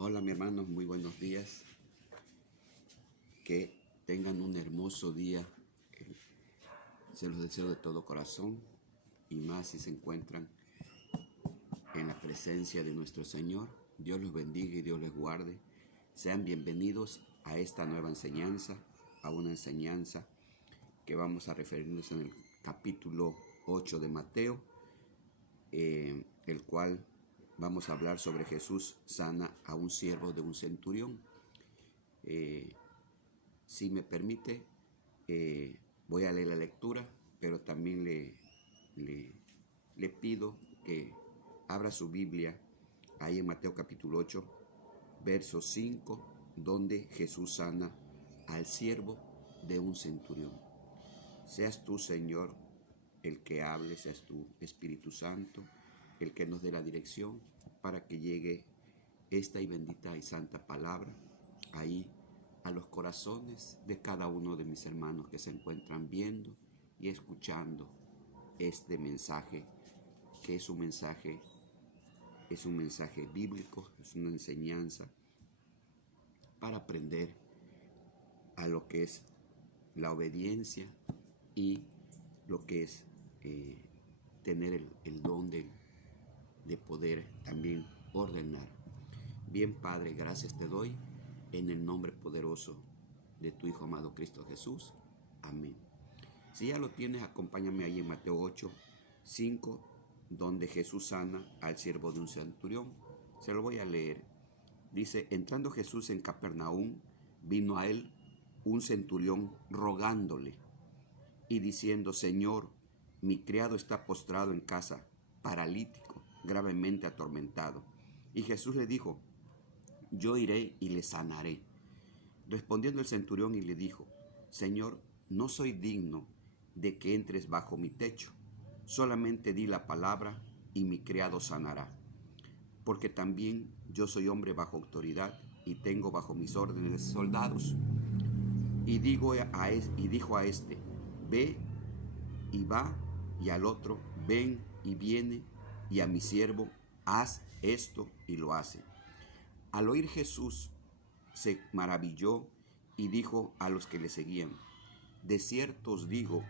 Hola, mi hermano, muy buenos días. Que tengan un hermoso día. Se los deseo de todo corazón y más si se encuentran en la presencia de nuestro Señor. Dios los bendiga y Dios les guarde. Sean bienvenidos a esta nueva enseñanza, a una enseñanza que vamos a referirnos en el capítulo 8 de Mateo, el cual vamos a hablar sobre Jesús sana a un siervo de un centurión. Si me permite, voy a leer la lectura, pero también le pido que abra su Biblia ahí en Mateo capítulo 8, verso 5, donde Jesús sana al siervo de un centurión. Seas tú, Señor, el que hable, seas tú, Espíritu Santo, el que nos dé la dirección para que llegue esta y bendita y santa palabra ahí a los corazones de cada uno de mis hermanos que se encuentran viendo y escuchando este mensaje, que es un mensaje bíblico, es una enseñanza para aprender a lo que es la obediencia y lo que es tener el don de poder también ordenar. Bien, Padre, gracias te doy en el nombre poderoso de tu Hijo amado Cristo Jesús. Amén. Si ya lo tienes, acompáñame ahí en Mateo 8, 5, donde Jesús sana al siervo de un centurión. Se lo voy a leer. Dice: entrando Jesús en Capernaum, vino a él un centurión rogándole y diciendo: Señor, mi criado está postrado en casa, paralítico, gravemente atormentado. Y Jesús le dijo: yo iré y le sanaré. Respondiendo el centurión y le dijo: Señor, no soy digno de que entres bajo mi techo, solamente di la palabra y mi criado sanará. Porque también yo soy hombre bajo autoridad y tengo bajo mis órdenes soldados. Y dijo a este: ve y va, y al otro: ven y viene, y a mi siervo: haz esto, y lo hace. Al oír Jesús se maravilló y dijo a los que le seguían: de cierto os digo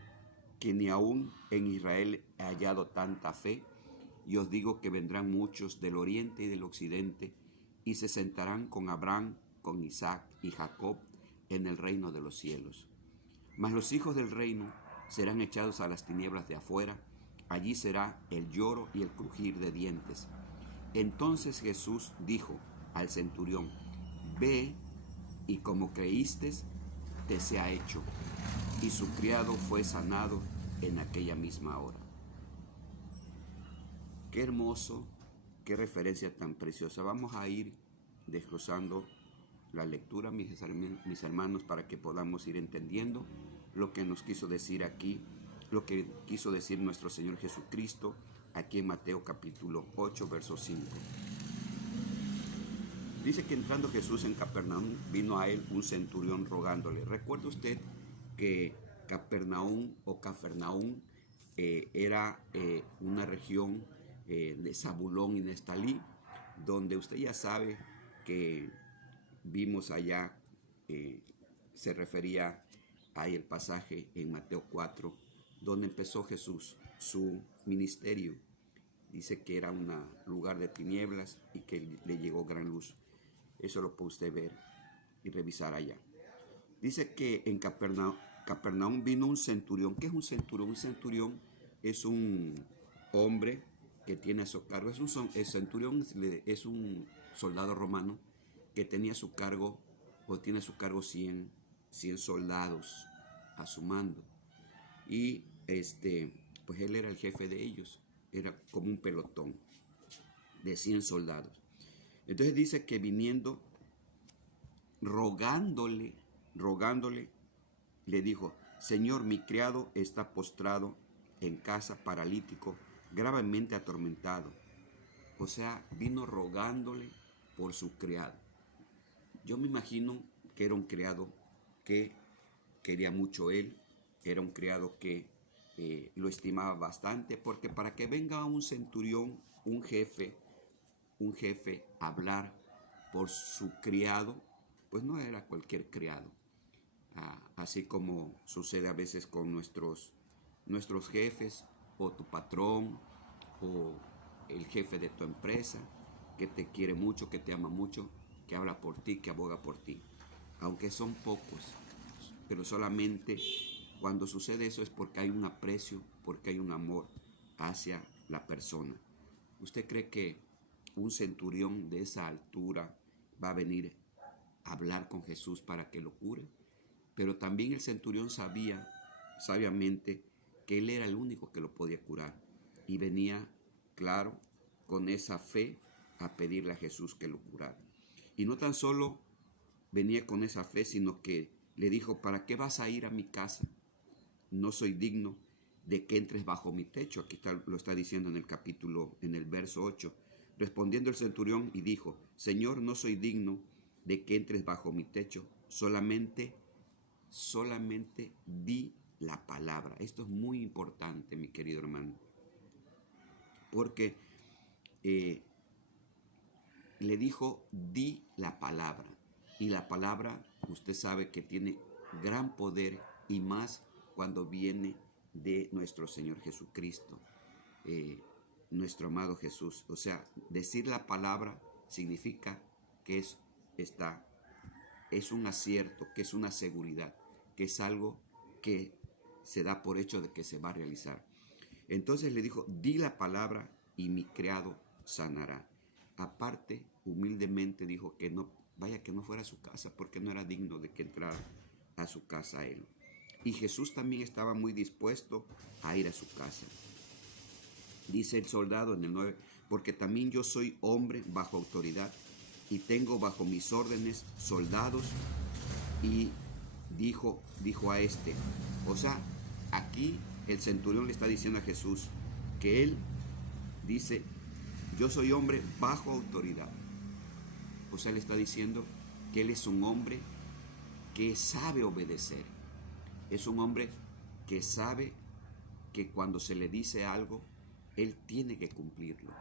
que ni aun en Israel he hallado tanta fe, y os digo que vendrán muchos del oriente y del occidente y se sentarán con Abraham, con Isaac y Jacob en el reino de los cielos. Mas los hijos del reino serán echados a las tinieblas de afuera, allí será el lloro y el crujir de dientes. Entonces Jesús dijo al centurión: ve, y como creíste, te sea hecho. Y su criado fue sanado en aquella misma hora. Qué hermoso, qué referencia tan preciosa. Vamos a ir desglosando la lectura, mis hermanos, para que podamos ir entendiendo lo que nos quiso decir aquí, lo que quiso decir nuestro Señor Jesucristo aquí en Mateo capítulo 8, verso 5. Dice que entrando Jesús en Capernaum, vino a él un centurión rogándole. ¿Recuerda usted que Capernaum o Cafarnaum era una región de Zabulón y Neftalí, donde usted ya sabe que vimos allá, se refería ahí el pasaje en Mateo 4, donde empezó Jesús su ministerio. Dice que era un lugar de tinieblas y que le llegó gran luz. Eso lo puede usted ver y revisar allá. Dice que en Capernaum vino un centurión. ¿Qué es un centurión? Un centurión es un hombre que tiene a su cargo. El centurión es un soldado romano que tenía a su cargo, o tiene a su cargo 100 soldados a su mando. Y pues él era el jefe de ellos. Era como un pelotón de 100 soldados. Entonces dice que viniendo, rogándole, le dijo: Señor, mi criado está postrado en casa, paralítico, gravemente atormentado. O sea, vino rogándole por su criado. Yo me imagino que era un criado que quería mucho él, era un criado que lo estimaba bastante, porque para que venga un centurión, un jefe, a hablar por su criado, pues no era cualquier criado. Así como sucede a veces con nuestros jefes o tu patrón o el jefe de tu empresa, que te quiere mucho, que te ama mucho, que habla por ti, que aboga por ti. Aunque son pocos, pero solamente cuando sucede eso es porque hay un aprecio, porque hay un amor hacia la persona. ¿Usted cree que un centurión de esa altura va a venir a hablar con Jesús para que lo cure? Pero también el centurión sabía sabiamente que él era el único que lo podía curar. Y venía, claro, con esa fe a pedirle a Jesús que lo curara. Y no tan solo venía con esa fe, sino que le dijo: ¿para qué vas a ir a mi casa? No soy digno de que entres bajo mi techo. Aquí lo está diciendo en el capítulo, en el verso 8. Respondiendo el centurión y dijo: Señor, no soy digno de que entres bajo mi techo, solamente di la palabra. Esto es muy importante, mi querido hermano, porque le dijo: di la palabra. Y la palabra, usted sabe que tiene gran poder, y más cuando viene de nuestro Señor Jesucristo, nuestro amado Jesús. O sea, decir la palabra significa que es un acierto, que es una seguridad, que es algo que se da por hecho de que se va a realizar. Entonces le dijo: di la palabra y mi criado sanará. Aparte, humildemente dijo que no, vaya, que no fuera a su casa, porque no era digno de que entrara a su casa él. Y Jesús también estaba muy dispuesto a ir a su casa. Dice el soldado en el 9, porque también yo soy hombre bajo autoridad y tengo bajo mis órdenes soldados. Y dijo a este, o sea, aquí el centurión le está diciendo a Jesús que él dice: yo soy hombre bajo autoridad. O sea, le está diciendo que él es un hombre que sabe obedecer. Es un hombre que sabe que cuando se le dice algo, él tiene que cumplirlo.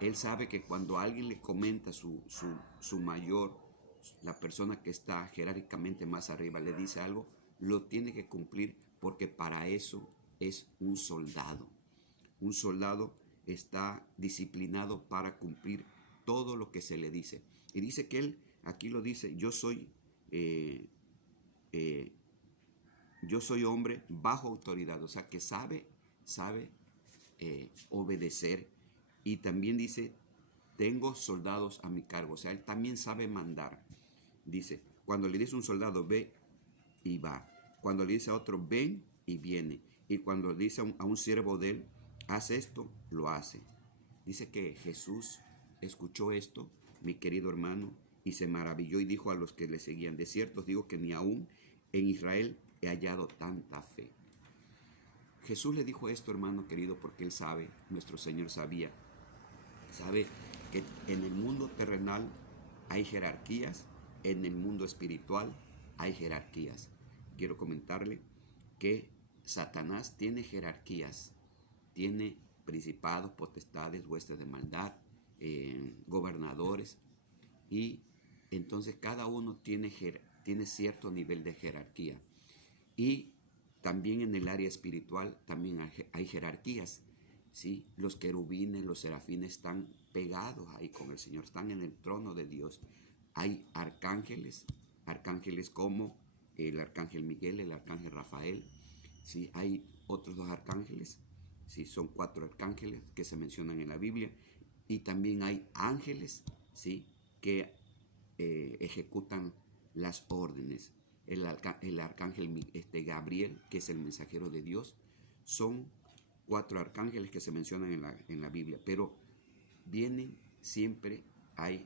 Él sabe que cuando alguien le comenta su mayor, la persona que está jerárquicamente más arriba, le dice algo, lo tiene que cumplir, porque para eso es un soldado. Un soldado está disciplinado para cumplir todo lo que se le dice. Y dice que él, aquí lo dice: yo soy hombre bajo autoridad. O sea, que sabe obedecer. Y también dice: tengo soldados a mi cargo. O sea, él también sabe mandar. Dice, cuando le dice a un soldado: ve, y va. Cuando le dice a otro: ven, y viene. Y cuando le dice a un siervo de él: haz esto, lo hace. Dice que Jesús escuchó esto, mi querido hermano, y se maravilló y dijo a los que le seguían: de cierto os digo que ni aún en Israel he hallado tanta fe. Jesús le dijo esto, hermano querido, porque él sabe, nuestro Señor sabe que en el mundo terrenal hay jerarquías, en el mundo espiritual hay jerarquías. Quiero comentarle que Satanás tiene jerarquías, tiene principados, potestades, huestes de maldad, gobernadores, y entonces cada uno tiene cierto nivel de jerarquía. Y también en el área espiritual también hay jerarquías, ¿sí? Los querubines, los serafines están pegados ahí con el Señor, están en el trono de Dios. Hay arcángeles como el arcángel Miguel, el arcángel Rafael, ¿sí? Hay otros 2 arcángeles, ¿sí? Son 4 arcángeles que se mencionan en la Biblia. Y también hay ángeles, ¿sí? Que ejecutan las órdenes. El arcángel Gabriel, que es el mensajero de Dios. Son 4 arcángeles que se mencionan en la Biblia, pero vienen siempre,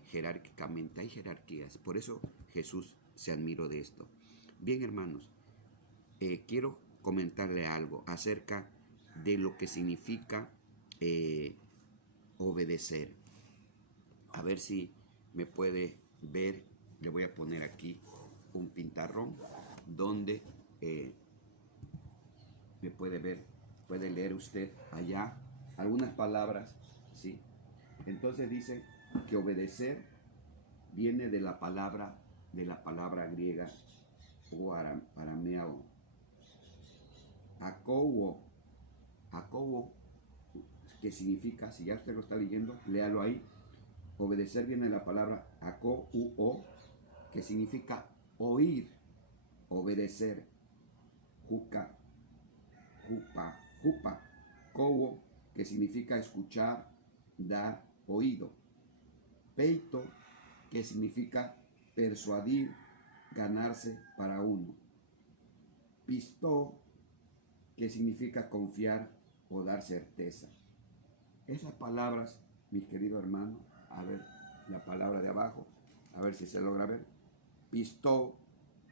jerárquicamente, hay jerarquías. Por eso Jesús se admiró de esto. Bien, hermanos, quiero comentarle algo acerca de lo que significa obedecer. A ver si me puede ver. Le voy a poner aquí un pintarrón donde me puede ver, puede leer usted allá algunas palabras, ¿sí? Entonces dice que obedecer, viene de la palabra griega o arameo. Akouo, que significa, si ya usted lo está leyendo, léalo ahí. Obedecer viene de la palabra akouo, que significa oír, obedecer. Jupa, kouo, que significa escuchar, dar oído. Peito, que significa persuadir, ganarse para uno. Pistó, que significa confiar o dar certeza. Esas palabras, mis queridos hermanos, a ver, la palabra de abajo, a ver si se logra ver. Pistó,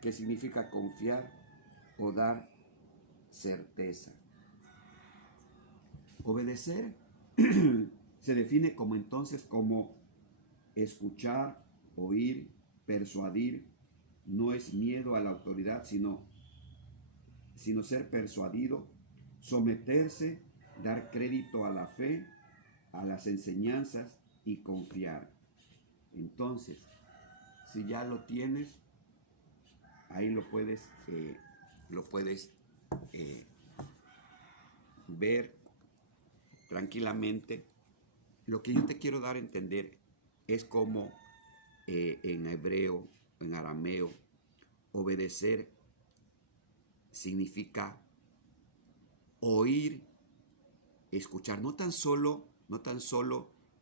que significa confiar o dar certeza. Obedecer se define como entonces como escuchar, oír, persuadir. No es miedo a la autoridad, sino ser persuadido, someterse, dar crédito a la fe, a las enseñanzas y confiar. Entonces, si ya lo tienes, ahí lo puedes ver tranquilamente. Lo que yo te quiero dar a entender es cómo en hebreo, en arameo, obedecer significa oír, escuchar, no tan solo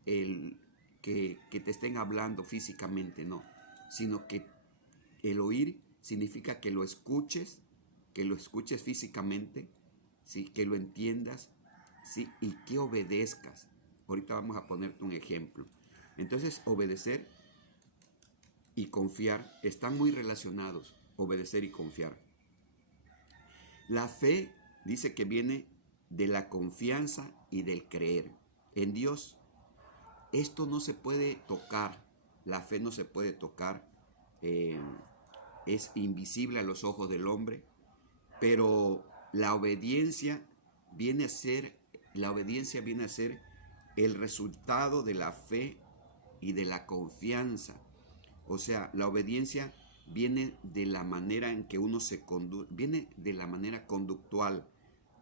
el que te estén hablando físicamente, no, sino que el oír significa que lo escuches físicamente, ¿sí? Que lo entiendas, ¿sí? Y que obedezcas. Ahorita vamos a ponerte un ejemplo. Entonces, obedecer y confiar están muy relacionados, obedecer y confiar. La fe dice que viene de la confianza y del creer en Dios. Esto no se puede tocar, la fe no se puede tocar, es invisible a los ojos del hombre, pero la obediencia viene a ser el resultado de la fe y de la confianza. O sea, la obediencia viene de la manera en que uno se conduce, viene de la manera conductual,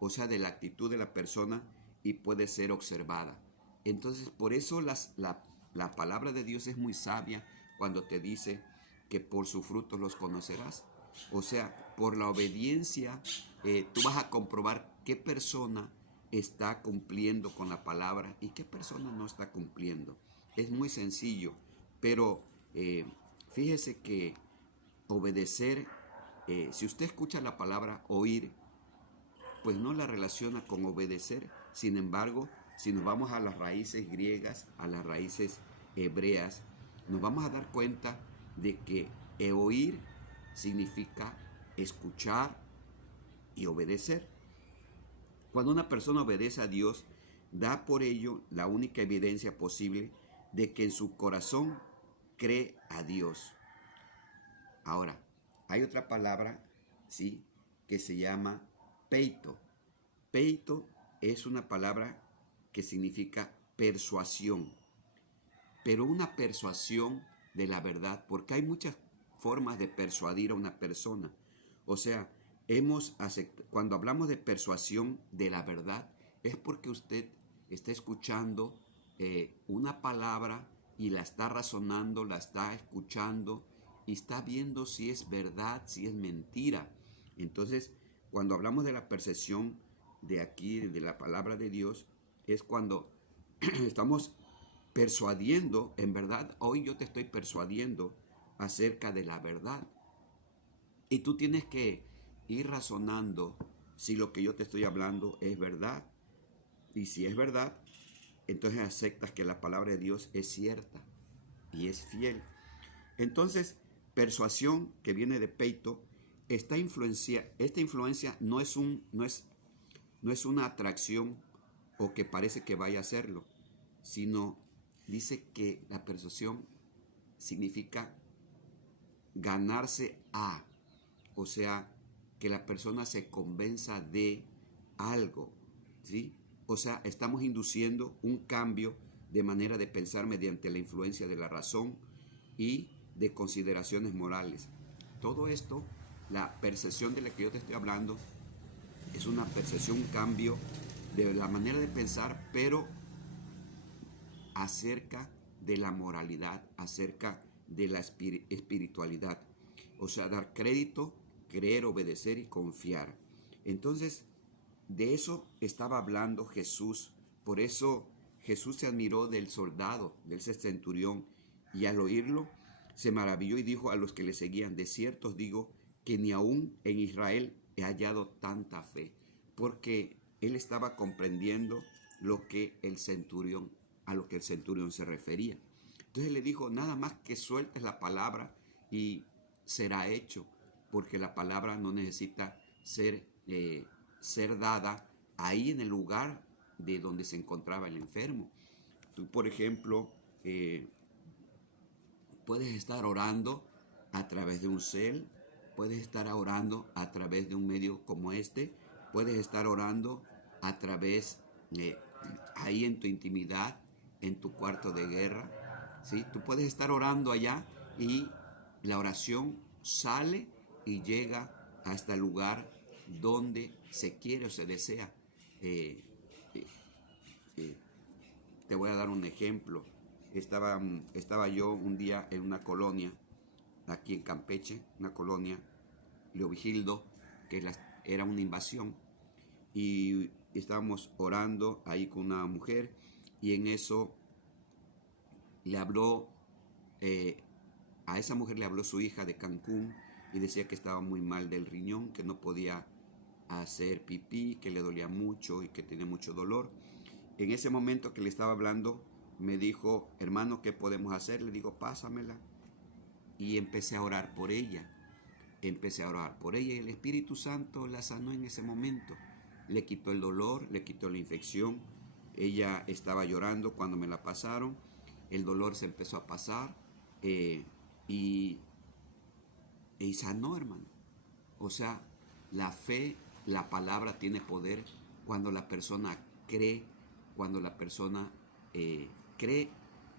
o sea, de la actitud de la persona y puede ser observada. Entonces, por eso la palabra de Dios es muy sabia cuando te dice que por sus frutos los conocerás. O sea, por la obediencia tú vas a comprobar qué persona está cumpliendo con la palabra y qué persona no está cumpliendo. Es muy sencillo, pero fíjese que obedecer, si usted escucha la palabra oír, pues no la relaciona con obedecer. Sin embargo, si nos vamos a las raíces griegas, a las raíces hebreas, nos vamos a dar cuenta de que oír significa escuchar y obedecer. Cuando una persona obedece a Dios, da por ello la única evidencia posible de que en su corazón cree a Dios. Ahora, hay otra palabra, ¿sí?, que se llama peito. Peito es una palabra que significa persuasión, pero una persuasión de la verdad, porque hay muchas formas de persuadir a una persona. O sea, cuando hablamos de persuasión de la verdad, es porque usted está escuchando una palabra y la está razonando, la está escuchando y está viendo si es verdad, si es mentira. Entonces, cuando hablamos de la percepción de aquí, de la palabra de Dios, es cuando estamos persuadiendo, en verdad, hoy yo te estoy persuadiendo acerca de la verdad. Y tú tienes que ir razonando si lo que yo te estoy hablando es verdad. Y si es verdad, entonces aceptas que la palabra de Dios es cierta y es fiel. Entonces, persuasión, que viene de peito, esta influencia no es una atracción o que parece que vaya a serlo, sino dice que la persuasión significa ganarse a, o sea, que la persona se convenza de algo, ¿sí? O sea, estamos induciendo un cambio de manera de pensar mediante la influencia de la razón y de consideraciones morales. Todo esto, la percepción de la que yo te estoy hablando, es una percepción, un cambio de la manera de pensar, pero acerca de la moralidad, acerca de la espiritualidad. O sea, dar crédito, creer, obedecer y confiar. Entonces, de eso estaba hablando Jesús. Por eso Jesús se admiró del soldado, del centurión, y al oírlo se maravilló y dijo a los que le seguían: de cierto os digo que ni aún en Israel he hallado tanta fe. Porque él estaba comprendiendo lo que el centurión, a lo que el centurión se refería. Entonces le dijo: nada más que sueltes la palabra y será hecho, porque la palabra no necesita ser dada ahí en el lugar de donde se encontraba el enfermo. Tú, por ejemplo, puedes estar orando a través de un cel, puedes estar orando a través de un medio como este, puedes estar orando a través, ahí en tu intimidad, en tu cuarto de guerra, ¿sí? Tú puedes estar orando allá y la oración sale y llega hasta el lugar donde se quiere o se desea. Eh, eh, eh, Te voy a dar un ejemplo. Estaba yo un día en una colonia, aquí en Campeche, una colonia, Leovigildo, que era una invasión, y estábamos orando ahí con una mujer, y en eso le habló, a esa mujer le habló su hija de Cancún, y decía que estaba muy mal del riñón, que no podía hacer pipí, que le dolía mucho y que tenía mucho dolor. En ese momento que le estaba hablando, me dijo: hermano, ¿qué podemos hacer? Le digo: pásamela. Y empecé a orar por ella. Empecé a orar por ella y el Espíritu Santo la sanó en ese momento. Le quitó el dolor, le quitó la infección. Ella estaba llorando cuando me la pasaron. El dolor se empezó a pasar, y sanó, hermano. O sea, la fe, la palabra tiene poder cuando la persona cree, cuando la persona cree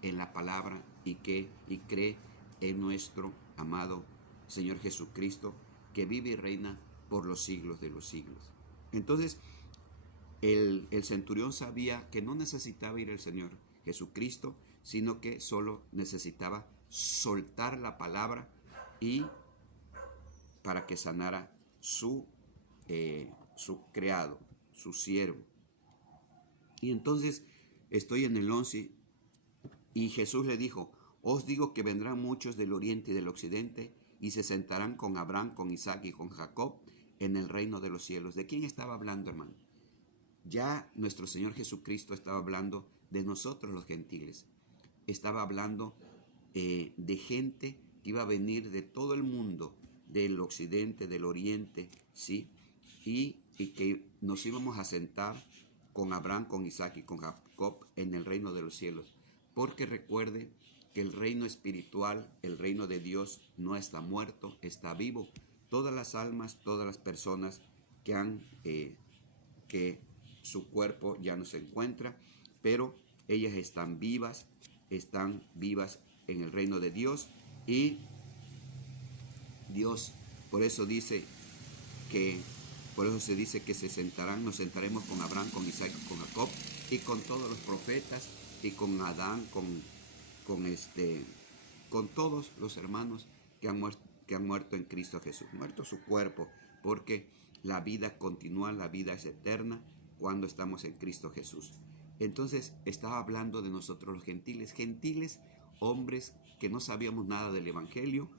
en la palabra y cree en nuestro amado Señor Jesucristo, que vive y reina por los siglos de los siglos. Entonces, el centurión sabía que no necesitaba ir al Señor Jesucristo, sino que solo necesitaba soltar la palabra y para que sanara su criado, su siervo. Y entonces estoy en el 11 y Jesús le dijo: os digo que vendrán muchos del oriente y del occidente y se sentarán con Abraham, con Isaac y con Jacob en el reino de los cielos. ¿De quién estaba hablando, hermano? Ya nuestro Señor Jesucristo estaba hablando de nosotros los gentiles. Estaba hablando de gente que iba a venir de todo el mundo, del occidente, del oriente, ¿sí? Y que nos íbamos a sentar con Abraham, con Isaac y con Jacob en el reino de los cielos. Porque recuerde que el reino espiritual, el reino de Dios, no está muerto, está vivo. Todas las almas, todas las personas que su cuerpo ya no se encuentra, pero ellas están vivas en el reino de Dios, y Dios, por eso se dice que nos sentaremos con Abraham, con Isaac, con Jacob y con todos los profetas y con Adán, con todos los hermanos que han muerto en Cristo Jesús, muerto su cuerpo, porque la vida continúa, la vida es eterna cuando estamos en Cristo Jesús. Entonces estaba hablando de nosotros los gentiles, hombres que no sabíamos nada del Evangelio,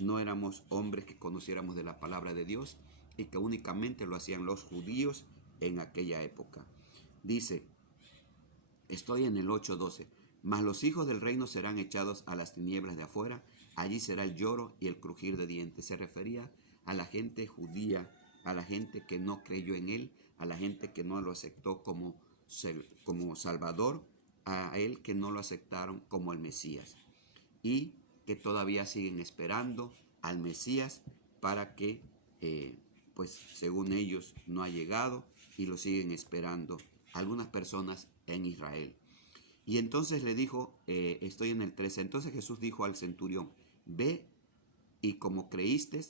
no éramos hombres que conociéramos de la palabra de Dios y que únicamente lo hacían los judíos en aquella época. Dice, estoy en el 8:12, mas los hijos del reino serán echados a las tinieblas de afuera, allí será el lloro y el crujir de dientes. Se refería a la gente judía, a la gente que no creyó en él, a la gente que no lo aceptó como Salvador, a él que no lo aceptaron como el Mesías, y que todavía siguen esperando al Mesías para que, pues según ellos, no ha llegado y lo siguen esperando algunas personas en Israel. Y entonces le dijo, estoy en el 13, entonces Jesús dijo al centurión, ve y como creíste,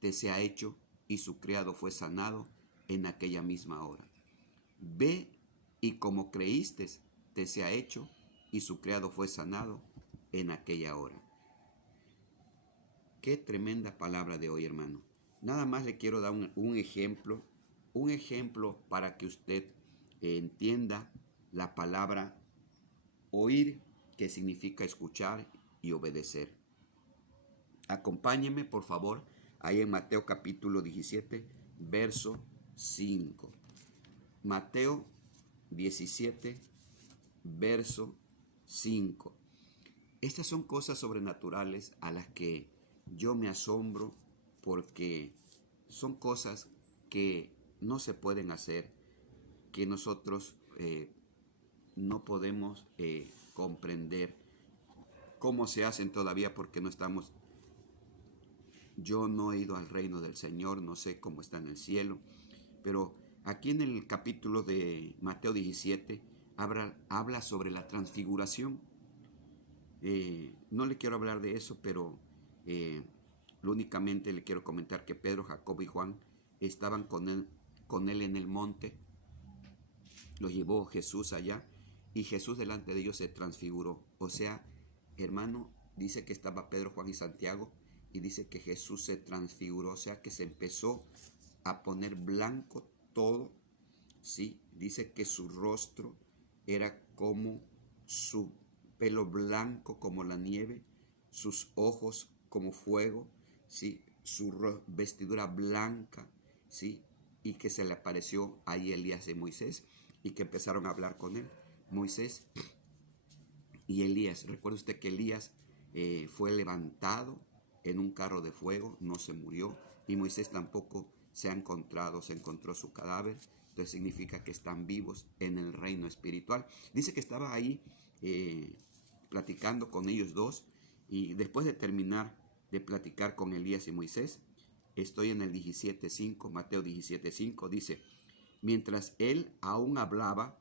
te sea hecho, y su criado fue sanado en aquella misma hora. Ve y como creíste, te sea hecho, y su criado fue sanado en aquella hora. Qué tremenda palabra de hoy, hermano. Nada más le quiero dar un ejemplo para que usted entienda la palabra oír, que significa escuchar y obedecer. Acompáñeme, por favor, ahí en Mateo capítulo 17, verso 5. Mateo 17, verso 5. Estas son cosas sobrenaturales a las que yo me asombro, porque son cosas que no se pueden hacer, que nosotros no podemos comprender cómo se hacen todavía, porque no estamos. Yo no he ido al reino del Señor, no sé cómo está en el cielo, pero aquí en el capítulo de Mateo 17 habla sobre la transfiguración. No le quiero hablar de eso, pero únicamente le quiero comentar que Pedro, Jacobo y Juan estaban con él en el monte. Lo llevó Jesús allá y Jesús delante de ellos se transfiguró. O sea, hermano, dice que estaba Pedro, Juan y Santiago, y dice que Jesús se transfiguró, o sea que se empezó a poner blanco todo, ¿sí? Dice que su rostro era como su pelo blanco como la nieve, sus ojos como fuego, ¿sí? Su vestidura blanca, ¿sí? Y que se le apareció ahí Elías y Moisés, y que empezaron a hablar con él, Moisés y Elías. Recuerde usted que Elías fue levantado en un carro de fuego, no se murió, y Moisés tampoco se encontró su cadáver. Entonces significa que están vivos en el reino espiritual. Dice que estaba ahí platicando con ellos dos, y después de terminar de platicar con Elías y Moisés, estoy en el 17.5, Mateo 17.5, dice, mientras él aún hablaba,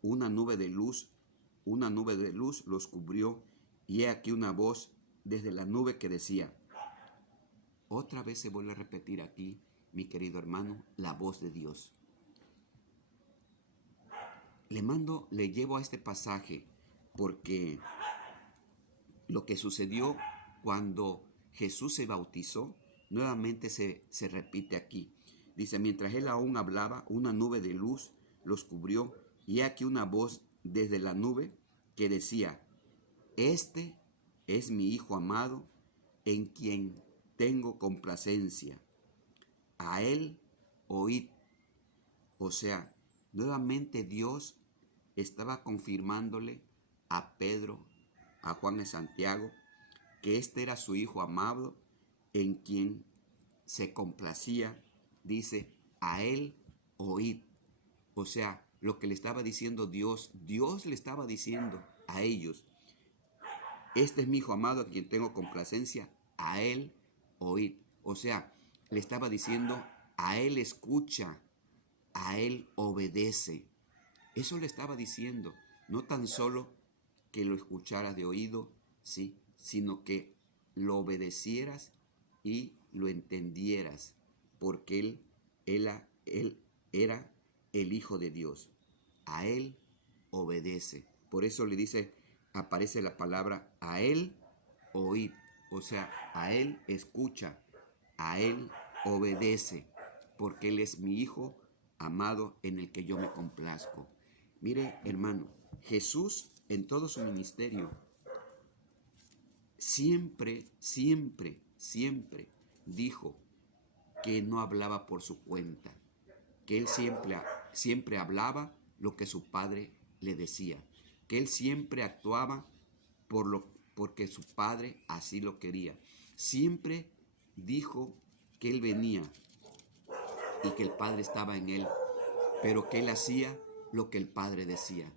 una nube de luz los cubrió, y he aquí una voz desde la nube que decía, otra vez se vuelve a repetir aquí, mi querido hermano, la voz de Dios. Le llevo a este pasaje porque lo que sucedió cuando Jesús se bautizó, nuevamente se repite aquí. Dice, mientras él aún hablaba, una nube de luz los cubrió, y aquí una voz desde la nube que decía, este es mi Hijo amado, en quien tengo complacencia. A él oíd. O sea, nuevamente Dios estaba confirmándole a Pedro, a Juan y Santiago, que este era su Hijo amado, en quien se complacía. Dice, a él oíd. O sea, lo que le estaba diciendo Dios le estaba diciendo a ellos, este es mi Hijo amado, a quien tengo complacencia, a él oíd. O sea, le estaba diciendo, a él escucha, a él obedece. Eso le estaba diciendo, no tan solo que lo escucharas de oído, ¿sí?, sino que lo obedecieras y lo entendieras, porque él era el Hijo de Dios. A él obedece. Por eso le dice, aparece la palabra a él oíd, o sea, a él escucha, a él obedece, porque él es mi Hijo amado en el que yo me complazco. Mire, hermano, Jesús en todo su ministerio siempre dijo que no hablaba por su cuenta, que él siempre hablaba lo que su Padre le decía, que él siempre actuaba porque su Padre así lo quería. Siempre dijo que él venía y que el Padre estaba en él, pero que él hacía lo que el Padre decía.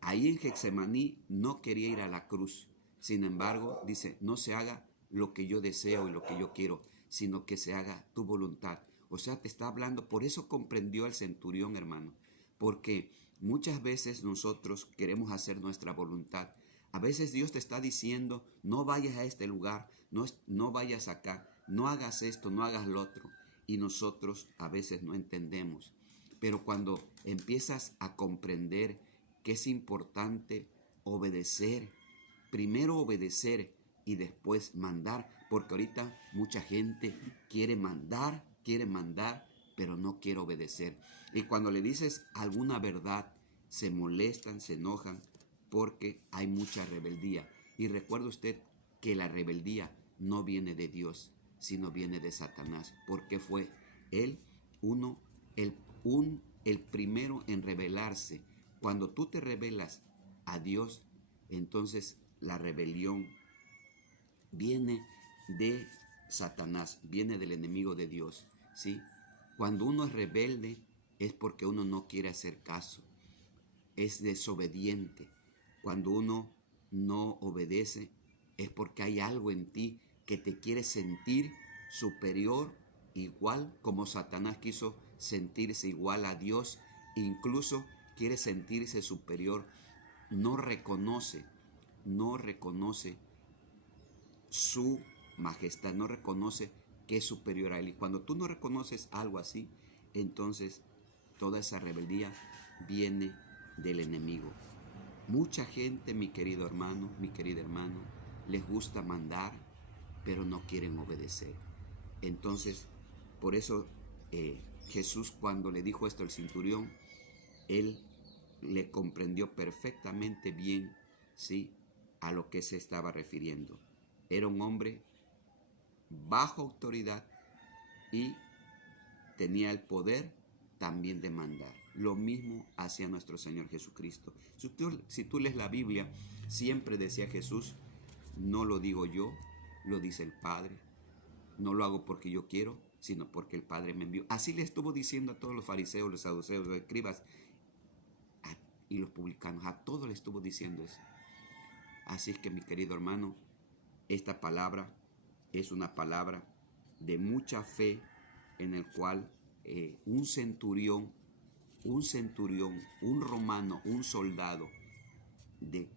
Ahí en Getsemaní no quería ir a la cruz. Sin embargo, dice, no se haga lo que yo deseo y lo que yo quiero, sino que se haga tu voluntad. O sea, te está hablando, por eso comprendió al centurión, hermano, porque Muchas veces nosotros queremos hacer nuestra voluntad. A veces Dios te está diciendo, no vayas a este lugar, no vayas acá, no hagas esto, no hagas lo otro. Y nosotros a veces no entendemos. Pero cuando empiezas a comprender que es importante obedecer, primero obedecer y después mandar, porque ahorita mucha gente quiere mandar, pero no quiere obedecer. Y cuando le dices alguna verdad, se molestan, se enojan, porque hay mucha rebeldía. Y recuerde usted que la rebeldía no viene de Dios, sino viene de Satanás, porque fue él el primero en rebelarse. Cuando tú te rebelas a Dios, entonces la rebelión viene de Satanás, viene del enemigo de Dios, ¿sí? Cuando uno es rebelde es porque uno no quiere hacer caso, es desobediente. Cuando uno no obedece es porque hay algo en ti que te quiere sentir superior, igual como Satanás quiso sentirse igual a Dios, incluso quiere sentirse superior, no reconoce su majestad, no reconoce que es superior a él. Y cuando tú no reconoces algo así, entonces toda esa rebeldía viene del enemigo. Mucha gente, mi querido hermano, mi querida hermano, les gusta mandar, pero no quieren obedecer. Entonces, por eso Jesús, cuando le dijo esto al centurión, él le comprendió perfectamente bien, ¿sí?, a lo que se estaba refiriendo. Era un hombre bajo autoridad y tenía el poder también de mandar. Lo mismo hacía nuestro Señor Jesucristo. Si tú lees la Biblia, siempre decía Jesús, no lo digo yo, lo dice el Padre. No lo hago porque yo quiero, sino porque el Padre me envió. Así le estuvo diciendo a todos los fariseos, los saduceos, los escribas y los publicanos. A todos le estuvo diciendo eso. Así es que, mi querido hermano, esta palabra es una palabra de mucha fe, en el cual un centurión, un romano, un soldado de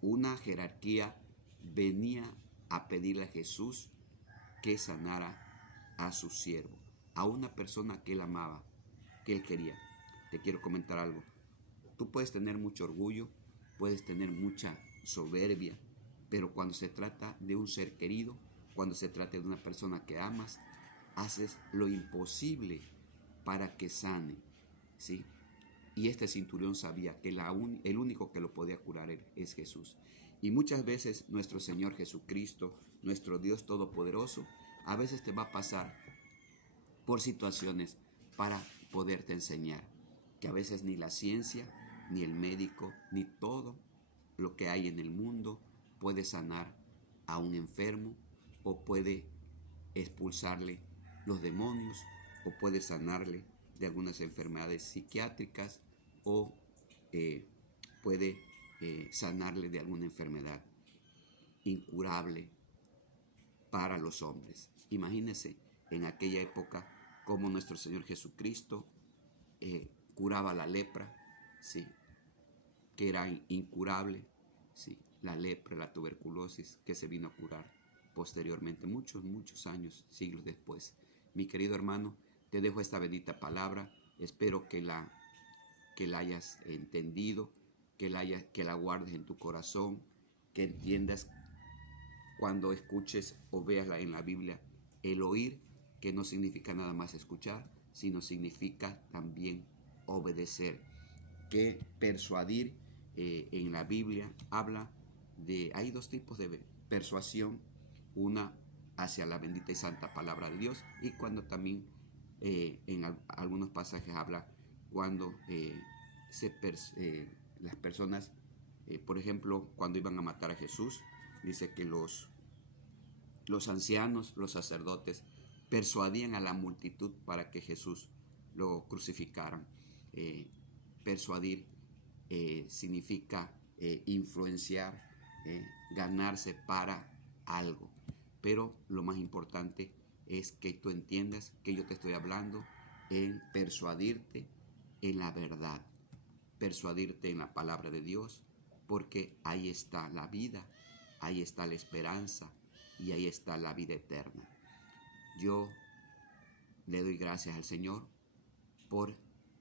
una jerarquía venía a pedirle a Jesús que sanara a su siervo, a una persona que él amaba, que él quería. Te quiero comentar algo. Tú puedes tener mucho orgullo, puedes tener mucha soberbia, pero cuando se trata de un ser querido, cuando se trata de una persona que amas, haces lo imposible para que sane, ¿sí? Y este centurión sabía que el único que lo podía curar es Jesús. Y muchas veces nuestro Señor Jesucristo, nuestro Dios Todopoderoso, a veces te va a pasar por situaciones para poderte enseñar, que a veces ni la ciencia, ni el médico, ni todo lo que hay en el mundo puede sanar a un enfermo, o puede expulsarle los demonios, o puede sanarle de algunas enfermedades psiquiátricas, o puede sanarle de alguna enfermedad incurable para los hombres. Imagínense en aquella época cómo nuestro Señor Jesucristo curaba la lepra, ¿sí?, que era incurable, ¿sí?, la lepra, la tuberculosis, que se vino a curar posteriormente, muchos años, siglos después. Mi querido hermano, te dejo esta bendita palabra. Espero que la hayas entendido, que la guardes en tu corazón, que entiendas cuando escuches o veas en la Biblia el oír, que no significa nada más escuchar, sino significa también obedecer. Que persuadir en la Biblia habla hay dos tipos de persuasión: una hacia la bendita y santa palabra de Dios, y cuando también en algunos pasajes habla cuando las personas, por ejemplo, cuando iban a matar a Jesús, dice que los ancianos, los sacerdotes, persuadían a la multitud para que Jesús lo crucificaran. Persuadir significa influenciar, ganarse para algo. Pero lo más importante es que tú entiendas que yo te estoy hablando en persuadirte en la verdad. persuadirte en la palabra de Dios, porque ahí está la vida, ahí está la esperanza y ahí está la vida eterna. Yo le doy gracias al Señor por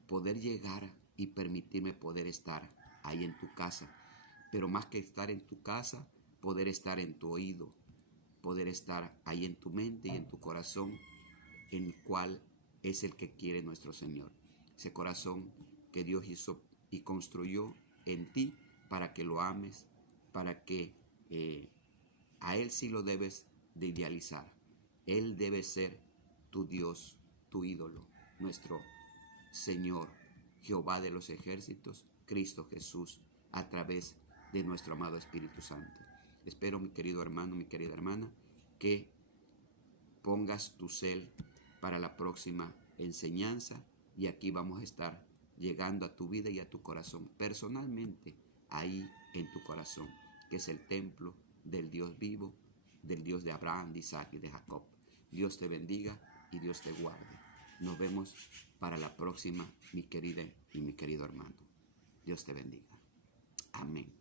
poder llegar y permitirme poder estar ahí en tu casa, pero más que estar en tu casa, poder estar en tu oído, poder estar ahí en tu mente y en tu corazón, en el cual es el que quiere nuestro Señor. Ese corazón que Dios hizo y construyó en ti para que lo ames, para que a Él sí lo debes de idealizar. Él debe ser tu Dios, tu ídolo, nuestro Señor, Jehová de los ejércitos, Cristo Jesús, a través de nuestro amado Espíritu Santo. Espero, mi querido hermano, mi querida hermana, que pongas tu cel para la próxima enseñanza y aquí vamos a estar llegando a tu vida y a tu corazón, personalmente, ahí en tu corazón, que es el templo del Dios vivo, del Dios de Abraham, de Isaac y de Jacob. Dios te bendiga y Dios te guarde. Nos vemos para la próxima, mi querida y mi querido hermano. Dios te bendiga. Amén.